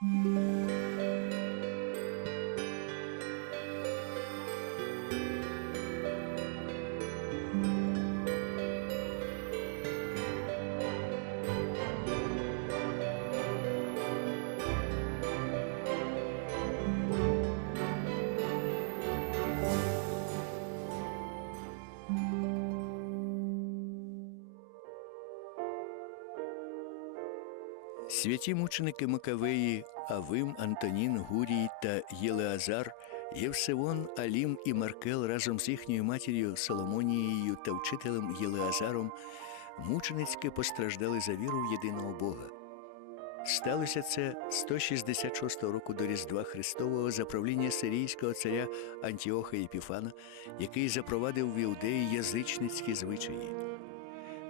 Música Святі мученики Макавеї, Авим, Антонін, Гурій та Єлеазар, Євсевон, Алім і Маркел разом з їхньою матір'ю Соломонією та вчителем Єлеазаром мученицьки постраждали за віру в єдиного Бога. Сталося це 166 року до Різдва Христового за правління сирійського царя Антіоха Єпіфана, який запровадив в іудеї язичницькі звичаї.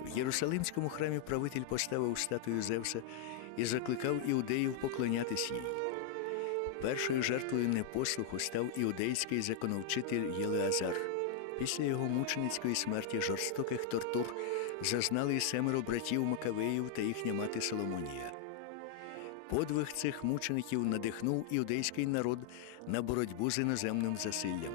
В Єрусалимському храмі правитель поставив статую Зевса і закликав іудеїв поклонятись їй. Першою жертвою непослуху став іудейський законовчитель Єлеазар. Після його мученицької смерті жорстоких тортур зазнали семеро братів Макавеїв та їхня мати Соломонія. Подвиг цих мучеників надихнув іудейський народ на боротьбу з іноземним засиллям.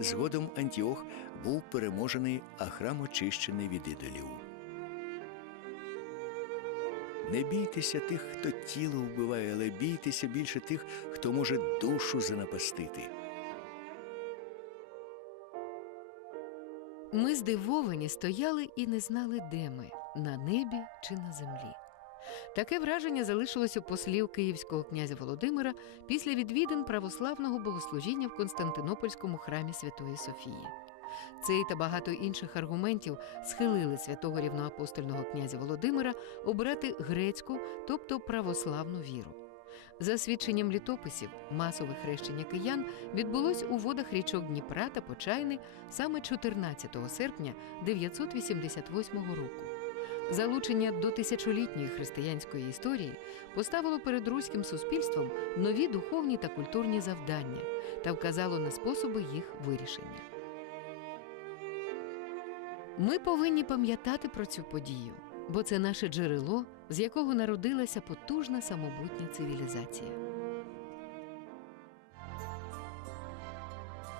Згодом Антіох був переможений, а храм очищений від ідолів. Не бійтеся тих, хто тіло вбиває, але бійтеся більше тих, хто може душу занапастити. Ми здивовані стояли і не знали, де ми на небі чи на землі. Таке враження залишилось у послів київського князя Володимира після відвідин православного богослужіння в Константинопольському храмі Святої Софії. Цей та багато інших аргументів схилили святого рівноапостольного князя Володимира обрати грецьку, тобто православну віру. За свідченням літописів, масове хрещення киян відбулось у водах річок Дніпра та Почайни саме 14 серпня 988 року. Залучення до тисячолітньої християнської історії поставило перед руським суспільством нові духовні та культурні завдання та вказало на способи їх вирішення. Ми повинні пам'ятати про цю подію, бо це наше джерело, з якого народилася потужна самобутня цивілізація.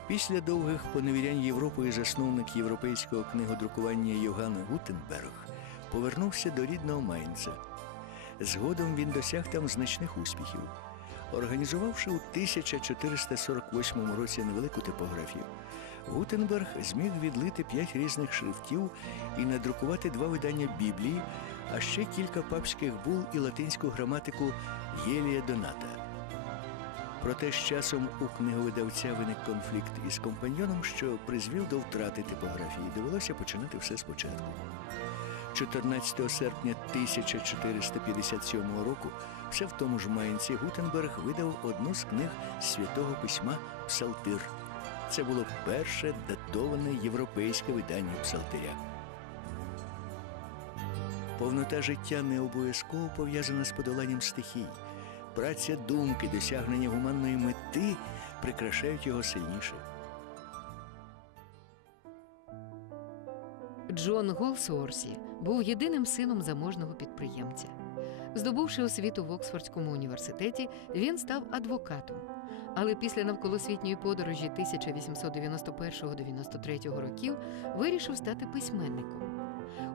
Після довгих поневірянь Європою засновник європейського книгодрукування Йоганн Гутенберг повернувся до рідного Майнца. Згодом він досяг там значних успіхів, організувавши у 1448 році невелику типографію. Гутенберг зміг відлити п'ять різних шрифтів і надрукувати два видання Біблії, а ще кілька папських бул і латинську граматику Єлія Доната. Проте з часом у книговидавця виник конфлікт із компаньйоном, що призвів до втрати типографії. Довелося починати все спочатку. 14 серпня 1457 року, все в тому ж Майнці, Гутенберг видав одну з книг святого письма Псалтир. Це було перше датоване європейське видання псалтиря. Повнота життя не обов'язково пов'язана з подоланням стихій. Праця думки, досягнення гуманної мети прикрашають його сильніше. Джон Голсуорсі був єдиним сином заможного підприємця. Здобувши освіту в Оксфордському університеті, він став адвокатом. Але після навколосвітньої подорожі 1891-93 років вирішив стати письменником.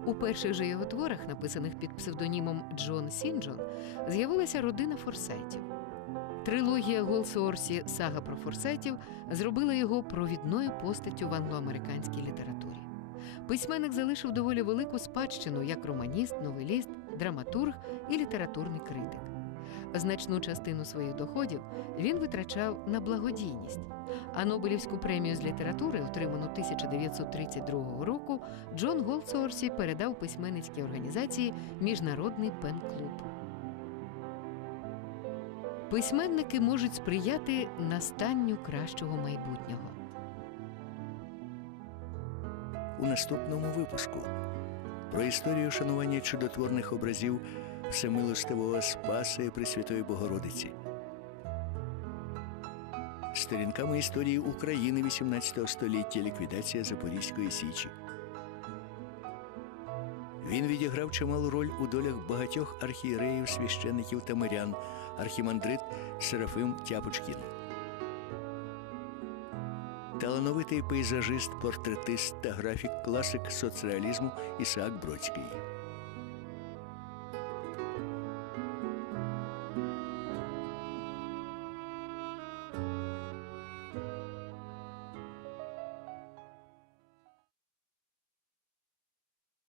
У перших же його творах, написаних під псевдонімом Джон Сінджон, з'явилася родина Форсайтів. Трилогія Голсуорсі Сага про Форсайтів зробила його провідною постаттю в англоамериканській літературі. Письменник залишив доволі велику спадщину як романіст, новеліст, драматург і літературний критик. Значну частину своїх доходів він витрачав на благодійність. А Нобелівську премію з літератури, отриману 1932 року, Джон Голдсорсі передав письменницькій організації Міжнародний пен-клуб. Письменники можуть сприяти настанню кращого майбутнього. У наступному випуску про історію шанування чудотворних образів Всемилостивого Спаса і Пресвятої Богородиці. Сторінками історії України 18 століття ліквідація Запорізької Січі. Він відіграв чималу роль у долях багатьох архієреїв, священиків та мирян, архімандрит Серафим Тяпочкін. Талановитий пейзажист, портретист та графік, класик соцреалізму Ісаак Бродський.